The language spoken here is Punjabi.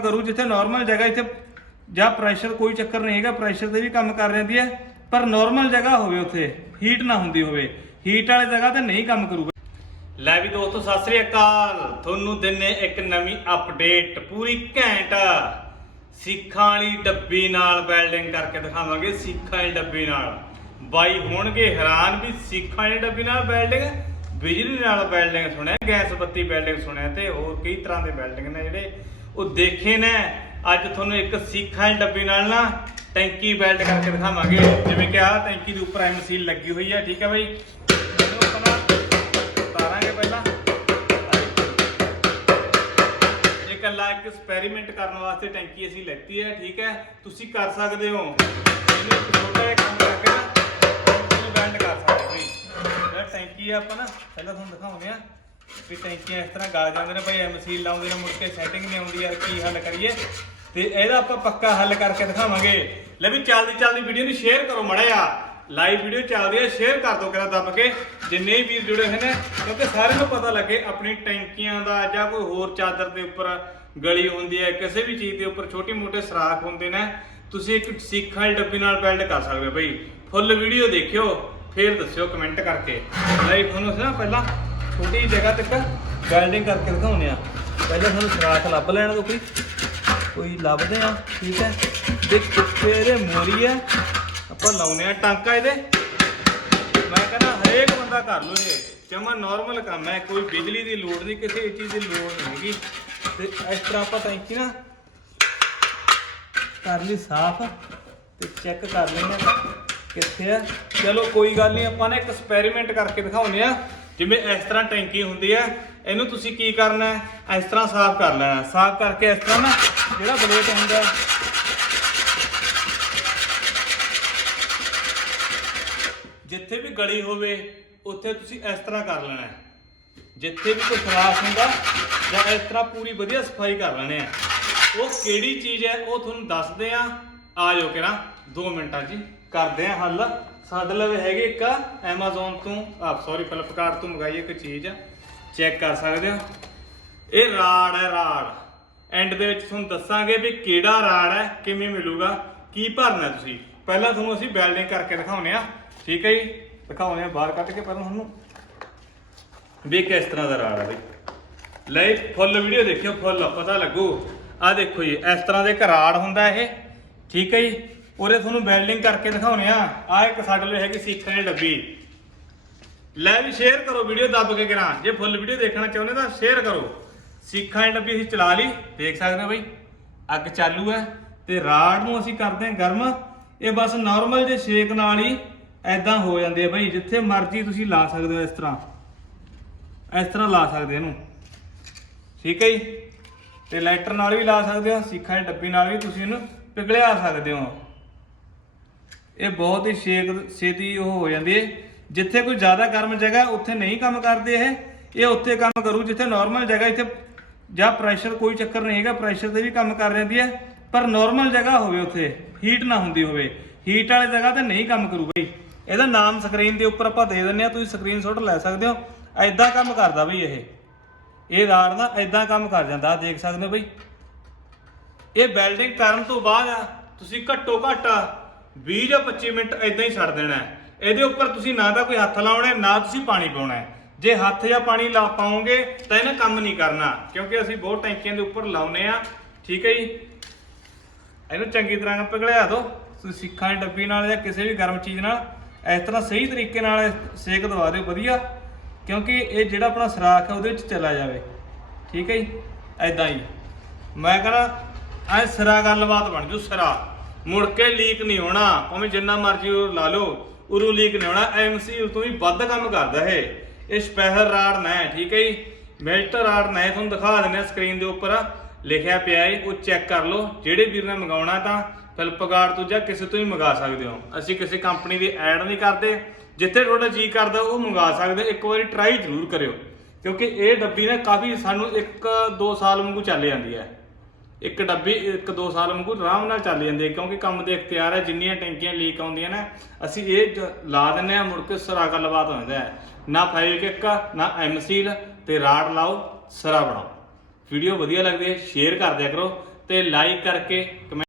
ਕਰੂ ਜਿੱਥੇ ਨਾਰਮਲ ਜਗ੍ਹਾ ਇੱਥੇ ਜਾਂ ਪ੍ਰੈਸ਼ਰ ਕੋਈ ਚੱਕਰ ਨਹੀਂ ਹੈਗਾ ਪ੍ਰੈਸ਼ਰ ਤੇ ਵੀ ਕੰਮ ਕਰ ਰਹਿੰਦੀ ਹੈ, ਪਰ ਨਾਰਮਲ ਜਗ੍ਹਾ ਹੋਵੇ ਉੱਥੇ ਹੀਟ ਨਾ ਹੁੰਦੀ ਹੋਵੇ ਹੀਟ ਵਾਲੀ ਜਗ੍ਹਾ ਤੇ ਨਹੀਂ ਕੰਮ ਕਰੂਗਾ। ਲੈ ਵੀ ਦੋਸਤੋ, ਸਤਿ ਸ੍ਰੀ ਅਕਾਲ। ਤੁਹਾਨੂੰ ਦਿੰਨੇ ਇੱਕ ਨਵੀਂ ਅਪਡੇਟ ਪੂਰੀ ਘੈਂਟ। ਸਿੱਖਾਂ ਵਾਲੀ ਡੱਬੀ ਨਾਲ ਵੈਲਡਿੰਗ ਕਰਕੇ ਦਿਖਾਵਾਂਗੇ, ਸਿੱਖਾਂ ਵਾਲੀ ਡੱਬੀ ਨਾਲ। ਬਾਈ ਹੋਣਗੇ ਹੈਰਾਨ ਵੀ ਸਿੱਖਾਂ ਵਾਲੀ ਡੱਬੀ ਨਾਲ ਵੈਲਡਿੰਗ ਬਿਜਲੀ ਨਾਲ ਵੈਲਡਿੰਗ ਸੁਣਿਆ, ਗੈਸ ਬੱਤੀ ਵੈਲਡਿੰਗ ਸੁਣਿਆ ਤੇ ਹੋਰ ਕਈ ਤਰ੍ਹਾਂ ਦੇ ਵੈਲਡਿੰਗ ਨੇ ਜਿਹੜੇ ਉਹ ਦੇਖੇ ਨੇ। ਅੱਜ ਤੁਹਾਨੂੰ ਇੱਕ ਸਿੱਖਾਂ ਵਾਲੀ ਡੱਬੀ ਨਾਲ ਨਾ ਟੈਂਕੀ ਬੈਲਟ ਕਰਕੇ ਦਿਖਾਵਾਂਗੇ। ਜਿਵੇਂ ਕਿ ਆਹ ਟੈਂਕੀ ਦੇ ਉੱਪਰ ਐਮਸੀਲ ਲੱਗੀ ਹੋਈ ਹੈ ਠੀਕ ਹੈ ਬਾਈ? ਇਹਨੂੰ ਆਪਣਾ ਉਤਾਰਾਂਗੇ ਪਹਿਲਾਂ। ਇਹ ਕੱਲਾ ਇੱਕ ਐਕਸਪੈਰੀਮੈਂਟ ਕਰਨ ਵਾਸਤੇ ਟੈਂਕੀ ਅਸੀਂ ਲੈਤੀ ਹੈ ਠੀਕ ਹੈ ਤੁਸੀਂ ਕਰ ਸਕਦੇ ਹੋ। ਇਹਨੂੰ ਛੋਟਾ ਜਿਹਾ ਕੰਮ ਕਰਕੇ ਨਾ, ਟੈਂਕੀ ਬੈਂਡ ਕਰ ਸਕਦੇ ਹੋ ਬਈ। ਇਹ ਟੈਂਕੀ ਆ ਆਪਾਂ ਨਾ, ਪਹਿਲਾਂ ਤੁਹਾਨੂੰ ਦਿਖਾਉਂਦੇ ਆ। ਵੀ ਟੈਂਕੀਆਂ ਇਸ ਤਰ੍ਹਾਂ ਗਲ ਜਾਂਦੇ ਨੇ ਭਾਈ ਐਮਸੀਲ ਲਾਉਂਦੇ ਨੇ, ਮੁੜ ਕੇ ਸੈਟਿੰਗ ਨਹੀਂ ਆਉਂਦੀ ਯਾਰ, ਕੀ ਹੱਲ ਕਰੀਏ? ਤੇ ਇਹਦਾ ਆਪਾਂ ਪੱਕਾ ਹੱਲ ਕਰਕੇ ਦਿਖਾਵਾਂਗੇ। ਲੈ ਵੀ ਚੱਲਦੀ ਚੱਲਦੀ ਵੀਡੀਓ ਨੂੰ ਸ਼ੇਅਰ ਕਰੋ ਮੜਿਆ ਲਾਈਵ ਵੀਡੀਓ ਚੱਲਦੀ ਹੈ ਸ਼ੇਅਰ ਕਰ ਦਿਓ ਕਿਰਾ ਦੱਬ ਕੇ। ਜਿੰਨੇ ਵੀਰ ਜੁੜੇ ਹੋਏ ਨੇ, ਕਿਉਂਕਿ ਸਾਰਿਆਂ ਨੂੰ ਪਤਾ ਲੱਗੇ, ਆਪਣੀ ਟੈਂਕੀਆਂ ਦਾ ਜਾਂ ਕੋਈ ਹੋਰ ਚਾਦਰ ਦੇ ਉੱਪਰ ਗਲੀ ਹੁੰਦੀ ਹੈ, ਕਿਸੇ ਵੀ ਚੀਜ਼ ਦੇ ਉੱਪਰ ਛੋਟੇ ਮੋਟੇ ਸਰਾਖ ਹੁੰਦੇ ਨੇ, ਤੁਸੀਂ ਇੱਕ ਸਿੱਖਾਂ ਵਾਲੀ ਡੱਬੀ ਨਾਲ ਵੈਲਡ ਕਰ ਸਕਦੇ ਹੋ ਬਈ ਫੁੱਲ ਵੀਡੀਓ ਦੇਖਿਓ, ਫੇਰ ਦੱਸਿਓ ਕਮੈਂਟ ਕਰਕੇ। ਲਾਈਵ ਤੁਹਾਨੂੰ ਨਾ ਪਹਿਲਾਂ ਛੋਟੀ ਜਿਹੀ ਜਗ੍ਹਾ ਤੱਕ ਵੈਲਡਿੰਗ ਕਰਕੇ ਦਿਖਾਉਂਦੇ ਆ ਪਹਿਲਾਂ ਸਾਨੂੰ ਸਰਾਖ ਲੱਭ ਲੈਣ ਦੋ ਕੋਈ। ਕੋਈ ਲੱਭਦੇ ਆ ਠੀਕ ਹੈ। ਤੇ ਕਿੱਥੇ ਇਹਦੇ ਮੋਰੀ ਹੈ। ਆਪਾਂ ਲਾਉਨੇ ਆ ਟਾਂਕਾ ਇਹਦੇ। ਮੈਂ ਕਹਿੰਦਾ ਹਰੇਕ ਬੰਦਾ ਕਰ ਲੋ ਇਹ। ਜਮਾ ਨਾਰਮਲ ਕੰਮ ਹੈ। ਕੋਈ ਬਿਜਲੀ ਦੀ ਲੋੜ ਨਹੀਂ, ਕਿਸੇ ਚੀਜ਼ ਦੀ ਲੋੜ ਨਹੀਂ ਹੈਗੀ। ਤੇ ਇਸ ਤਰ੍ਹਾਂ ਆਪਾਂ ਟੈਂਕੀ ਨਾ ਕਰ ਲਈ ਸਾਫ਼ ਤੇ ਚੈੱਕ ਕਰ ਲੈਂਦੇ ਆ ਕਿੱਥੇ ਆ ਚਲੋ ਕੋਈ ਗੱਲ ਨਹੀਂ, ਆਪਾਂ ਨੇ ਇੱਕ ਐਕਸਪੈਰੀਮੈਂਟ ਕਰਕੇ ਦਿਖਾਉਂਦੇ ਆ ਜਿਵੇਂ ਇਸ ਤਰ੍ਹਾਂ ਟੈਂਕੀ ਹੁੰਦੀ ਹੈ, ਇਹਨੂੰ ਤੁਸੀਂ ਕੀ ਕਰਨਾ ਹੈ? ਇਸ ਤਰ੍ਹਾਂ ਸਾਫ਼ ਕਰ ਲੈਣਾ ਸਾਫ਼ ਕਰਕੇ ਇਸ ਤਰ੍ਹਾਂ ਨਾ ਜਿਹੜਾ ਬਲੇਟ ਹੁੰਦਾ ਜਿੱਥੇ ਵੀ ਗਲੀ ਹੋਵੇ, ਉੱਥੇ ਤੁਸੀਂ ਇਸ ਤਰ੍ਹਾਂ ਕਰ ਲੈਣਾ ਜਿੱਥੇ ਵੀ ਕੋਈ ਖਰਾਬ ਹੁੰਦਾ, ਜਾਂ ਇਸ ਤਰ੍ਹਾਂ ਪੂਰੀ ਵਧੀਆ ਸਫ਼ਾਈ ਕਰ ਲੈਣੇ ਆ। ਉਹ ਕਿਹੜੀ ਚੀਜ਼ ਹੈ, ਉਹ ਤੁਹਾਨੂੰ ਦੱਸਦੇ ਆ ਆ ਜਾਓ ਕਿਰਾ 2 ਮਿੰਟਾਂ 'ਚ ਕਰਦੇ ਆ ਹੱਲ। ਸਾਡੇ ਲਵੇ ਹੈਗੇ ਇੱਕ Amazon ਤੋਂ ਆਪ ਸੌਰੀ ਫਲਿੱਪਕਾਰਟ ਤੋਂ ਮੰਗਾਈ ਇੱਕ ਚੀਜ਼। ਚੈੱਕ ਕਰ ਸਕਦੇ ਹੋ। ਇਹ ਰਾੜ ਹੈ, ਰਾੜ। ਐਂਡ ਦੇ ਵਿੱਚ ਤੁਹਾਨੂੰ ਦੱਸਾਂਗੇ ਵੀ ਕਿਹੜਾ ਰਾੜ ਹੈ, ਕਿਵੇਂ ਮਿਲੂਗਾ, ਕੀ ਭਰਨਾ ਤੁਸੀਂ। ਪਹਿਲਾਂ ਤੁਹਾਨੂੰ ਅਸੀਂ ਵੈਲਡਿੰਗ ਕਰਕੇ ਦਿਖਾਉਨੇ ਆ। ਠੀਕ ਹੈ ਜੀ? ਦਿਖਾਉਨੇ ਆ ਬਾਹਰ ਕੱਢ ਕੇ ਪਹਿਲਾਂ ਤੁਹਾਨੂੰ। ਵੀ ਕਿਸ ਤਰ੍ਹਾਂ ਦਾ ਰਾੜ ਹੈ ਬਈ। ਲੈ ਫੁੱਲ ਵੀਡੀਓ ਦੇਖਿਓ, ਫੁੱਲ ਪਤਾ ਲੱਗੂ। ਆ ਦੇਖੋ ਜੀ, ਇਸ ਤਰ੍ਹਾਂ ਦੇ ਇੱਕ ਰਾੜ ਹੁੰਦਾ ਇਹ। ਠੀਕ ਹੈ ਜੀ? ਉਹਦੇ ਤੁਹਾਨੂੰ ਵੈਲਡਿੰਗ ਕਰਕੇ ਦਿਖਾਉਨੇ ਆ। ਆ ਇੱਕ ਸਾਡੇ ਲਈ ਹੈਗੀ ਸਿੱਖਾਂ ਦੀ ਡੱਬੀ। ਲੈ ਵੀ ਸ਼ੇਅਰ ਕਰੋ ਵੀਡੀਓ ਦੱਬ ਕੇ ਕਰਾਂ। ਜੇ ਫੁੱਲ ਵੀਡੀਓ ਦੇਖਣਾ ਚਾਹੁੰਦੇ ਤਾਂ ਸ਼ੇਅਰ ਕਰੋ। ਸਿੱਖਾਂ ਦੀ ਡੱਬੀ ਅਸੀਂ ਚਲਾ ਲਈ। ਦੇਖ ਸਕਦੇ ਹੋ ਬਈ, ਅੱਗ ਚਾਲੂ ਹੈ ਤੇ ਰਾੜ ਨੂੰ ਅਸੀਂ ਕਰਦੇ ਹਾਂ ਗਰਮ। ਇਹ ਬਸ ਨਾਰਮਲ ਜੇ ਸ਼ੇਕ ਨਾਲ ਹੀ ਐਦਾਂ ਹੋ ਜਾਂਦੇ ਆ ਬਈ, ਜਿੱਥੇ ਮਰਜ਼ੀ ਤੁਸੀਂ ਲਾ ਸਕਦੇ ਹੋ ਇਸ ਤਰ੍ਹਾਂ। ਇਸ ਤਰ੍ਹਾਂ ਲਾ ਸਕਦੇ ਇਹਨੂੰ। ਠੀਕ ਹੈ ਜੀ? ਤੇ ਲਾਈਟਰ ਨਾਲ ਵੀ ਲਾ ਸਕਦੇ ਹੋ, ਸਿੱਖਾਂ ਦੀ ਡੱਬੀ ਨਾਲ ਵੀ ਤੁਸੀਂ ਇਹਨੂੰ ਪਿਘਲਿਆ ਸਕਦੇ ਹੋ। ਇਹ ਬਹੁਤ ਹੀ ਛੇਕ ਛੇਤੀ ਉਹ ਹੋ ਜਾਂਦੀ ਹੈ ਜਿੱਥੇ ਕੋਈ ਜ਼ਿਆਦਾ ਗਰਮ ਜਗ੍ਹਾ, ਉੱਥੇ ਨਹੀਂ ਕੰਮ ਕਰਦੇ ਇਹ। ਇਹ ਉੱਥੇ ਕੰਮ ਕਰੂ, ਜਿੱਥੇ ਨਾਰਮਲ ਜਗ੍ਹਾ, ਇੱਥੇ ਜਾਂ ਪ੍ਰੈਸ਼ਰ ਕੋਈ ਚੱਕਰ ਨਹੀਂ ਹੈਗਾ ਪ੍ਰੈਸ਼ਰ ਤੇ ਵੀ ਕੰਮ ਕਰ ਜਾਂਦੀ ਹੈ ਪਰ ਨਾਰਮਲ ਜਗ੍ਹਾ ਹੋਵੇ ਉੱਥੇ ਹੀਟ ਨਾ ਹੁੰਦੀ ਹੋਵੇ। ਹੀਟ ਵਾਲੀ ਜਗ੍ਹਾ ਤੇ ਨਹੀਂ ਕੰਮ ਕਰੂ ਬਈ। ਇਹਦਾ ਨਾਮ ਸਕਰੀਨ ਦੇ ਉੱਪਰ ਆਪਾਂ ਦੇ ਦਿੰਨੇ ਆ ਤੁਸੀਂ ਸਕਰੀਨਸ਼ਾਟ ਲੈ ਸਕਦੇ ਹੋ। ਐਦਾਂ ਕੰਮ ਕਰਦਾ ਬਈ ਇਹ। ਇਹ ਰਾੜ ਨਾ ਐਦਾਂ ਕੰਮ ਕਰ ਜਾਂਦਾ, ਆਹ ਦੇਖ ਸਕਦੇ ਹੋ ਬਈ। ਇਹ ਵੈਲਡਿੰਗ ਕਰਨ ਤੋਂ ਬਾਅਦ ਤੁਸੀਂ ਘੱਟੋ ਘੱਟ 20 ਜਾਂ 25 ਮਿੰਟ ਇਦਾਂ ਹੀ ਛੱਡ ਦੇਣਾ ਹੈ। ਇਹਦੇ ਉੱਪਰ ਤੁਸੀਂ ਨਾ ਤਾਂ ਕੋਈ ਹੱਥ ਲਾਉਣਾ ਹੈ, ਨਾ ਤੁਸੀਂ ਪਾਣੀ ਪਾਉਣਾ ਹੈ। ਜੇ ਹੱਥ ਜਾਂ ਪਾਣੀ ਲਾ ਪਾਓਗੇ ਤਾਂ ਇਹਨੇ ਕੰਮ ਨਹੀਂ ਕਰਨਾ ਕਿਉਂਕਿ ਅਸੀਂ ਬਹੁਤ ਟੈਂਕੀਆਂ ਦੇ ਉੱਪਰ ਲਾਉਨੇ ਆ ਠੀਕ ਹੈ ਜੀ? ਇਹਨੂੰ ਚੰਗੀ ਤਰ੍ਹਾਂ ਪਿਘਲਿਆ ਦਿਓ। ਤੁਸੀਂ ਸਿੱਖਾਂ ਦੀ ਡੱਬੀ ਨਾਲ ਜਾਂ ਕਿਸੇ ਵੀ ਗਰਮ ਚੀਜ਼ ਨਾਲ ਇਸ ਤਰ੍ਹਾਂ ਸਹੀ ਤਰੀਕੇ ਨਾਲ ਸੇਕ ਦਵਾ ਦਿਓ ਵਧੀਆ। ਕਿਉਂਕਿ ਇਹ ਜਿਹੜਾ ਆਪਣਾ ਸਰਾਖ ਹੈ ਉਹਦੇ ਵਿੱਚ ਚਲਾ ਜਾਵੇ। ਠੀਕ ਹੈ ਜੀ? ਐਦਾਂ ਹੀ। ਮੈਂ ਕਹਿੰਦਾ ਐ ਸਿਰਾ ਗੱਲਬਾਤ ਬਣ ਜੂ ਸਿਰਾ। ਮੁੜ ਕੇ ਲੀਕ ਨਹੀਂ ਹੋਣਾ। ਭਾਵੇਂ ਜਿੰਨਾ ਮਰਜ਼ੀ ਉਹ ਲਾ ਲਓ, ਉਰੂ ਲੀਕ ਨਹੀਂ ਹੋਣਾ। ਐਮਸੀ ਤੋਂ ਵੀ ਵੱਧ ਕੰਮ ਕਰਦਾ ਇਹ। ਇਹ ਸਪੈਸ਼ਲ ਰਾਡ ਨਾ ਹੈ, ਠੀਕ ਹੈ ਜੀ? ਮਿਲਟ ਰਾਡ ਨਾ ਹੈ, ਤੁਹਾਨੂੰ ਦਿਖਾ ਦਿੰਦੇ ਆ ਸਕਰੀਨ ਦੇ ਉੱਪਰ। ਲਿਖਿਆ ਪਿਆ ਹੈ, ਉਹ ਚੈੱਕ ਕਰ ਲਓ। ਜਿਹੜੇ ਵੀਰ ਨੇ ਮੰਗਾਉਣਾ ਤਾਂ ਫਿਲਪਕਾਰਟ ਤੋਂ ਜਾਂ ਕਿਸੇ ਤੋਂ ਵੀ ਮੰਗਾ ਸਕਦੇ ਹੋ। ਅਸੀਂ ਕਿਸੇ ਕੰਪਨੀ ਦੀ ਐਡ ਨਹੀਂ ਕਰਦੇ। ਜਿੱਥੇ ਤੁਹਾਡਾ ਜੀ ਕਰਦਾ, ਉਹ ਮੰਗਾ ਸਕਦੇ। ਇੱਕ ਵਾਰੀ ਟਰਾਈ ਜ਼ਰੂਰ ਕਰਿਓ। ਕਿਉਂਕਿ ਇਹ ਡੱਬੀ ਨਾ ਕਾਫੀ ਸਾਨੂੰ 1-2 ਸਾਲ ਵਾਂਗੂ ਚੱਲ ਜਾਂਦੀ ਹੈ। ਇੱਕ ਡੱਬੀ 1-2 ਸਾਲ ਵਾਂਗੂ ਆਰਾਮ ਨਾਲ ਚੱਲ ਜਾਂਦੀ ਹੈ ਕਿਉਂਕਿ ਕੰਮ ਦੇ ਇਖਤਿਆਰ ਹੈ, ਜਿੰਨੀਆਂ ਟੈਂਕੀਆਂ ਲੀਕ ਆਉਂਦੀਆਂ ਨੇ, ਅਸੀਂ ਇਹ ਜ- ਲਾ ਦਿੰਨੇ ਆ ਮੁੜ ਕੇ ਸਰਾ ਗੱਲਬਾਤ ਹੋ ਜਾਂਦਾ ਹੈ। ਨਾ ਫਾਈਲ ਕਿੱਕ, ਨਾ ਐਮਸੀਲ ਤੇ ਰਾਡ ਲਾਓ, ਸਰਾ ਬਣਾਓ। ਵੀਡੀਓ ਵਧੀਆ ਲੱਗਦੀ ਹੈ, ਸ਼ੇਅਰ ਕਰ ਦਿਆ ਕਰੋ, ਤੇ ਲਾਈਕ ਕਰਕੇ ਕਮੈਂਟ